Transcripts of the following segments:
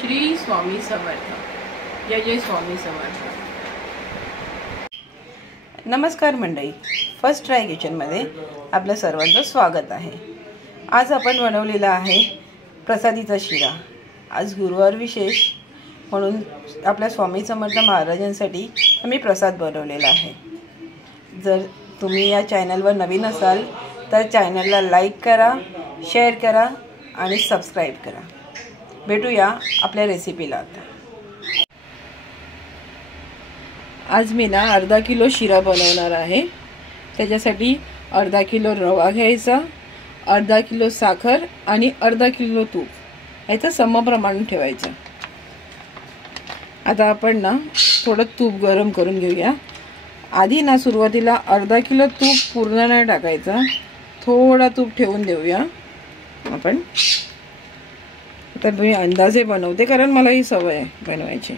श्री स्वामी समर्थ. जय जय स्वामी समर्थ. नमस्कार मंडळी, first try किचनमध्ये आपलं सर्वांचं स्वागत आहे. आज आपण बनवलेला आहे प्रसादीचा शिरा. आज गुरुवार विशेष म्हणून आपल्या स्वामी समर्थ महाराजांसाठी आम्ही प्रसाद बनवलेला आहे. जर तुम्ही या चॅनलवर नवीन असाल तर चॅनलला लाईक करा, शेअर करा आणि सबस्क्राईब करा. भेटूया आपल्या रेसिपीला. आता आज मी अर्धा किलो शिरा बनवणार आहे. त्याच्यासाठी अर्धा किलो रवा घ्यायचा, अर्धा किलो साखर आणि अर्धा किलो तूप याचं समप्रमाण ठेवायचं. आता आपण थोडं तूप गरम करून घेऊया. आधी सुरुवातीला अर्धा किलो तूप पूर्ण नाही टाकायचं, थोडा तूप ठेवून देऊया आपण. आता मी अंदाजे बनवते कारण मला ही सवय आहे बनवायची.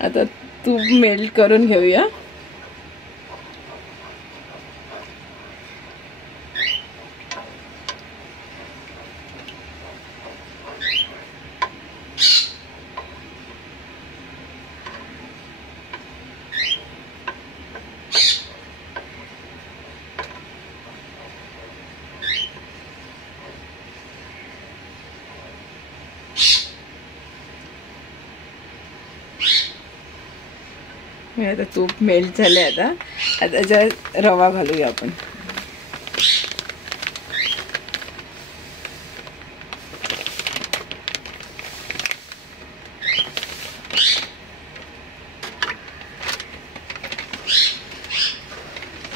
आता तूप मेल्ट करून घेऊया. आता तूप मेल्ट झाले. आता त्याच्यात रवा घालूया आपण.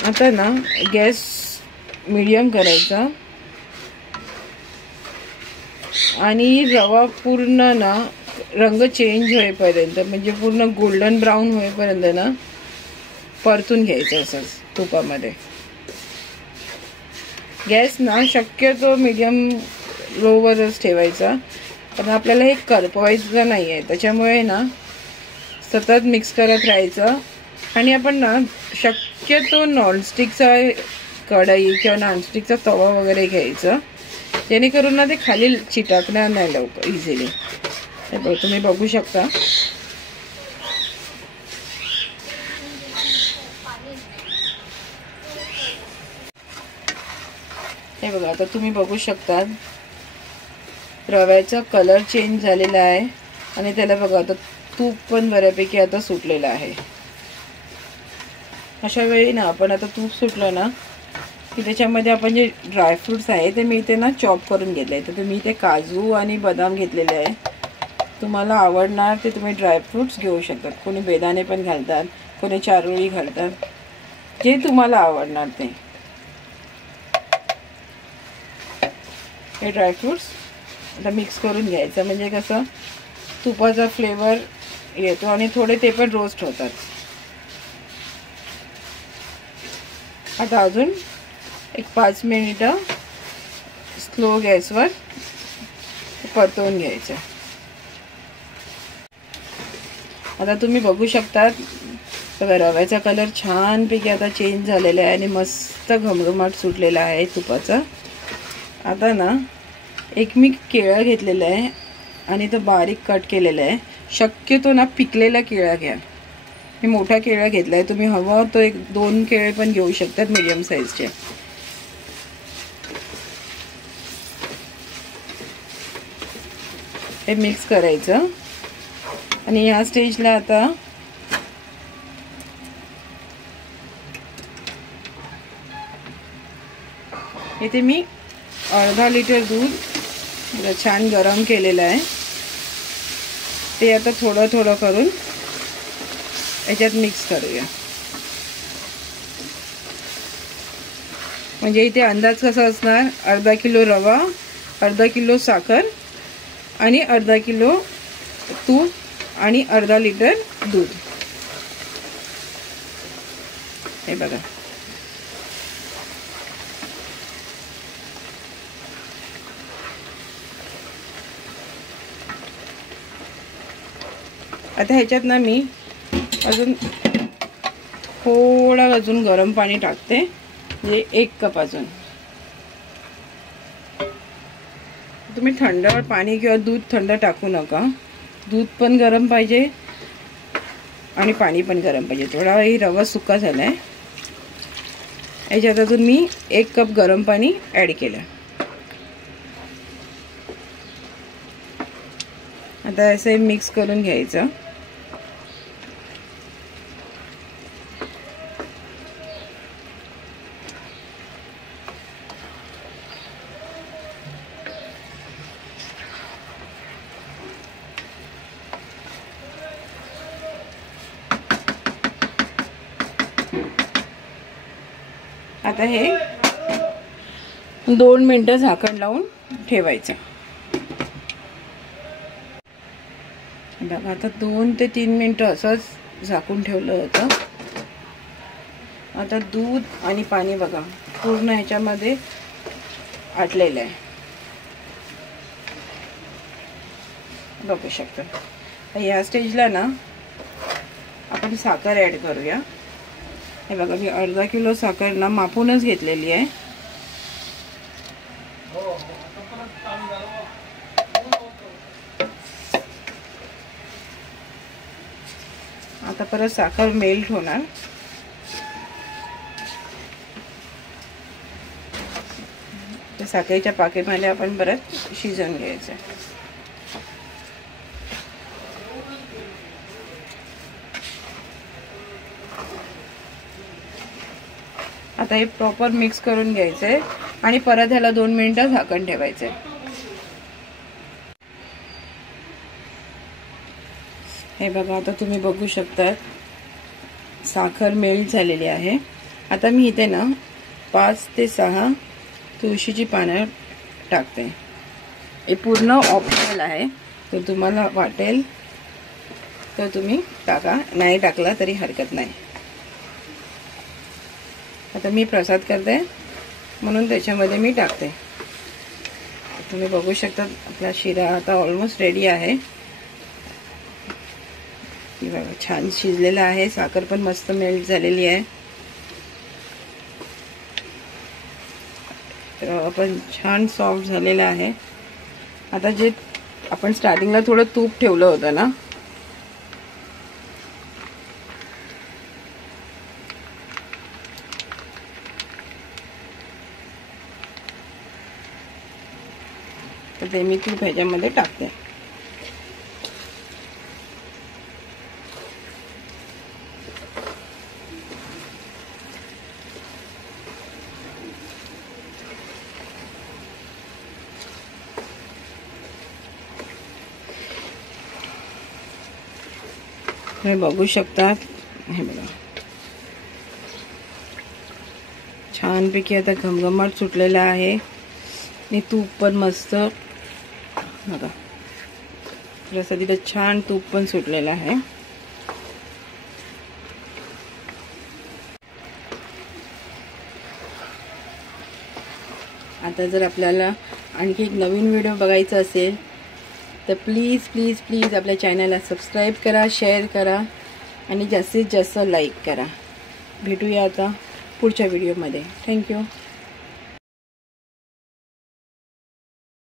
आता गॅस मीडियम करायचा आणि रवा पूर्ण रंग चेंज होईपर्यंत, म्हणजे पूर्ण गोल्डन ब्राऊन होईपर्यंत परतून घ्यायचं असंच तुपामध्ये. गॅस शक्यतो मीडियम लोवरच ठेवायचा, पण आपल्याला हे करपवायचं नाही आहे. त्याच्यामुळे सतत मिक्स करत राहायचं. आणि आपण शक्यतो नॉनस्टिकचा कढई किंवा नॉनस्टिकचा तवा वगैरे घ्यायचा, जेणेकरून ते खाली चिटकणार नाही लवकर इझिली. तुम्ही बघू शकता. हे बघा, आता तुम्ही बघू शकता रव्याचा कलर चेंज झालेला आहे आणि त्याला बघा आता तूप पण बऱ्यापैकी आता सुटलेलं आहे. अशा वेळी आपण आता तूप सुटलं की त्याच्यामध्ये आपण जे ड्रायफ्रूट्स आहे ते मी इथे चॉप करून घेतले. तर मी इथे काजू आणि बदाम घेतलेले आहे. तुम्हाला आवडणार ते तुम्ही ड्रायफ्रूट्स घेऊ शकतात. कोणी बेदाणे पण घालतात, कोणी चारोळी घालतात, जे तुम्हाला आवडणार ते. हे ड्रायफ्रूट्स आता मिक्स करून घ्यायचं, म्हणजे कसं तुपाचा फ्लेवर येतो आणि थोडे ते पण रोस्ट होतात. आता अजून एक 5 मिनिटं स्लो गॅसवर परतवून घ्यायचं. आता तुम्ही बघू शकता रव्याचा कलर छानपैकी आता चेंज झालेला आहे आणि मस्त घमघमाट सुटलेला आहे तुपाचा. आता एक मी केळं घेतलेलं आहे आणि तो बारीक कट केलेला आहे. शक्यतो पिकलेला केळा घ्या. मी मोठा केळा घेतला आहे. तुम्ही हवं तो 1-2 केळे पण घेऊ शकतात मीडियम साईजचे. हे मिक्स करायचं. आणि या स्टेजला आता इथे मी अर्धा लिटर दूध छान गरम केलेलं आहे. ते आता थोडं थोडं करून याच्यात मिक्स करूया. म्हणजे इथे अंदाज कसा असणार, अर्धा किलो रवा, अर्धा किलो साखर आणि अर्धा किलो तूप आणि अर्धा लिटर दूध. हे बघा. आता ह्याच्यात मी अजून थोडा अजून गरम पाणी टाकते, म्हणजे 1 कप अजून. तुम्ही थंड पाणी किंवा दूध थंड टाकू नका. दूध पण गरम पाहिजे आणि पाणी पण गरम पाहिजे. थोडाही रवा सुका झाला आहे. याच्यात अजून मी 1 कप गरम पाणी ॲड केलं. आता असं मिक्स करून घ्यायचं. आता हे 2 मिनिटं झाकण लावून ठेवायचं. बघा आता 2 ते 3 मिनिटं असंच झाकून ठेवलं होतं. आता दूध आणि पाणी बघा पूर्ण ह्याच्यामध्ये आटलेलं आहे, बघू शकता. तर या स्टेजला ना आपण साखर ॲड करूया. हे बघा मी अर्धा किलो साखर ना मापूनच घेतलेली आहे. आता परत साखर मेल्ट होणार. त्या साखरेच्या पाकीमध्ये आपण परत शिजवून घ्यायचं. आता हे प्रॉपर मिक्स करून घ्यायचंय आणि परत ह्याला 2 मिनिटं झाकण ठेवायचंय. हे बघा आता तुम्ही बघू शकता साखर मेल्ट झालेली आहे. आता मी इथे ना 5 ते 6 तुळशीची पानं टाकते. हे पूर्ण ऑप्शनल आहे, तर तुम्हाला वाटेल तर तुम्ही टाका, नाही टाकला तरी हरकत नाही. आता मी प्रसाद करते म्हणून त्याच्यामध्ये मी टाकते. तुम्ही बघू शकता आपला शिरा आता ऑलमोस्ट रेडी आहे. बघा छान शिजलेला आहे. साखर पण मस्त मेल्ट झालेली आहे. रवा पण छान सॉफ्ट झालेला आहे. आता जे आपण स्टार्टिंगला थोडं तूप ठेवलं होतं ना, तर ते मी तूप ह्याच्यामध्ये टाकते. तुम्ही बघू शकता. हे बघा छानपैकी आता घमघमाट सुटलेला आहे आणि तूप पण मस्त बघा जसं तिथे छान तूप पण सुटलेलं आहे. आता जर आपल्याला आणखी एक नवीन व्हिडिओ बघायचा असेल तर प्लीज प्लीज प्लीज आपल्या चॅनलला सबस्क्राईब करा, शेअर करा आणि जास्तीत जास्त लाईक करा. भेटूया आता पुढच्या व्हिडिओमध्ये. थँक्यू.